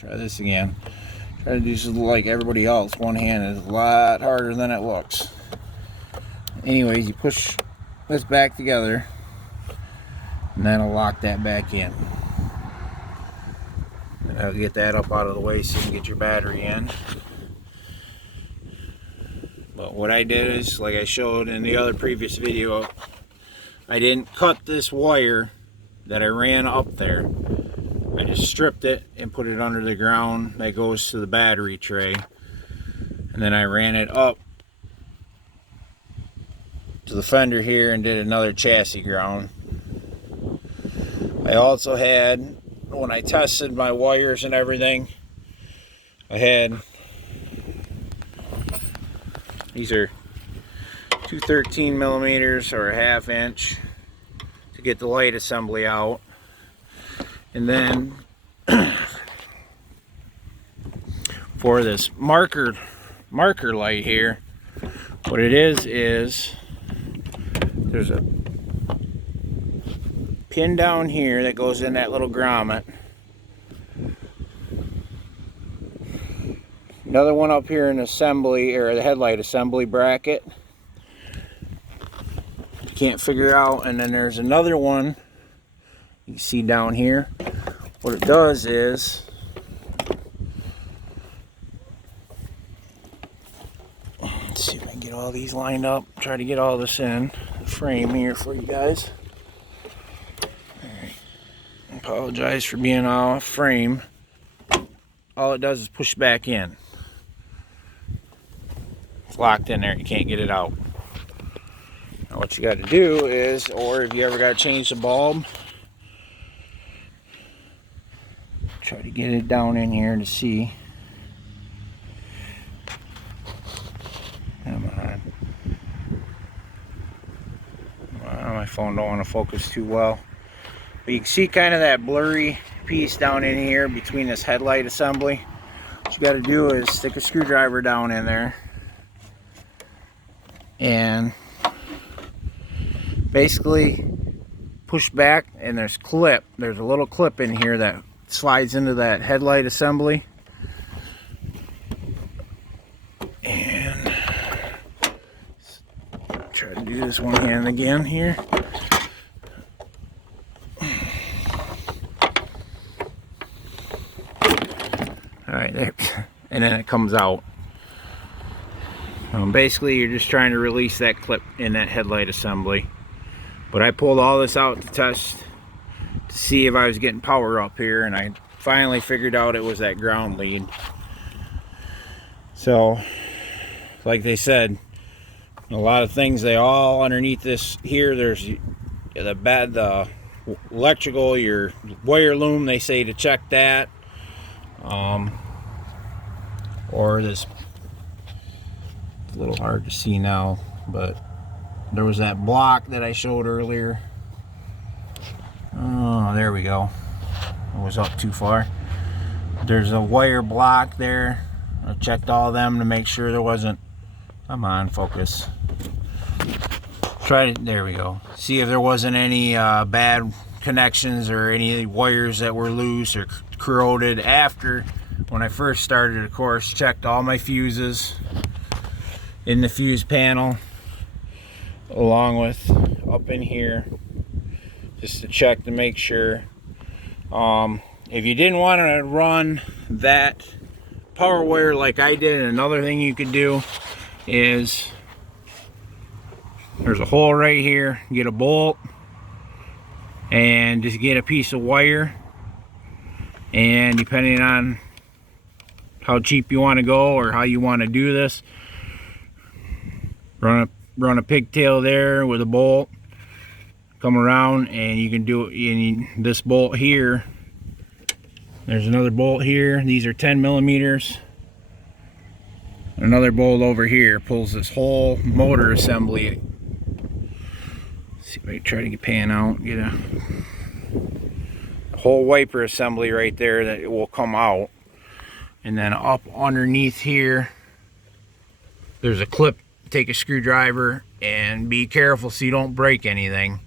Try this again. Try to do just like everybody else. One hand is a lot harder than it looks. Anyways, you push this back together, and then I'll lock that back in. And I'll get that up out of the way so you can get your battery in. But what I did is, like I showed in the other previous video, I didn't cut this wire that I ran up there. I just stripped it and put it under the ground that goes to the battery tray. And then I ran it up to the fender here and did another chassis ground. I also had, when I tested my wires and everything, I had, these are 213 millimeters or a ½ inch to get the light assembly out. And then for this marker light here, what it is there's a pin down here that goes in that little grommet. Another one up here in assembly, or the headlight assembly bracket. You can't figure out, and then there's another one you see down here. What it does is, let's see if I can get all these lined up. Try to get all this in the frame here for you guys. Alright. Apologize for being off frame. All it does is push back in. It's locked in there, you can't get it out. Now what you got to do is, or if you ever got to change the bulb, try to get it down in here to see. Come on. Well, my phone don't want to focus too well. But you can see kind of that blurry piece down in here between this headlight assembly. What you got to do is stick a screwdriver down in there and basically push back, and there's a little clip in here that slides into that headlight assembly. And try to do this one hand again here. Alright, there. And then it comes out. Basically, you're just trying to release that clip in that headlight assembly. But I pulled all this out to test to see if I was getting power up here, and I finally figured out it was that ground lead. So, like they said, a lot of things, they all underneath this here, there's the electrical, your wire loom, they say to check that. Or this, it's a little hard to see now, but there was that block that I showed earlier. Oh, there we go. I was up too far. There's a wire block there. I checked all of them to make sure there wasn't, come on, focus. There we go. See if there wasn't any bad connections or any wires that were loose or corroded. After, when I first started, of course, checked all my fuses in the fuse panel, along with up in here, just to check to make sure. If you didn't want to run that power wire like I did, another thing you could do is, there's a hole right here, get a bolt and just get a piece of wire, and depending on how cheap you want to go or how you want to do this, run a pigtail there with a bolt, come around, and you can do it in this bolt here. There's another bolt here. These are 10 millimeters. Another bolt over here pulls this whole motor assembly. Let's see if I can try to pan out, get a whole wiper assembly right there that it will come out. And then up underneath here, there's a clip. Take a screwdriver and be careful so you don't break anything.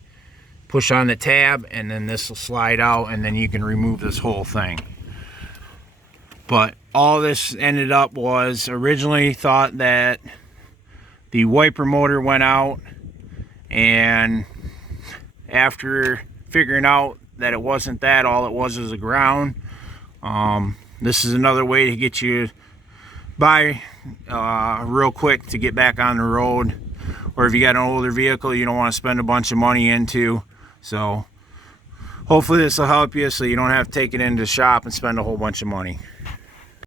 Push on the tab, and then this will slide out, and then you can remove this whole thing. But all this ended up was originally thought that the wiper motor went out, and after figuring out that it wasn't that, all it was a ground. This is another way to get you by real quick to get back on the road, or if you got an older vehicle you don't want to spend a bunch of money into. So hopefully this will help you so you don't have to take it into the shop and spend a whole bunch of money.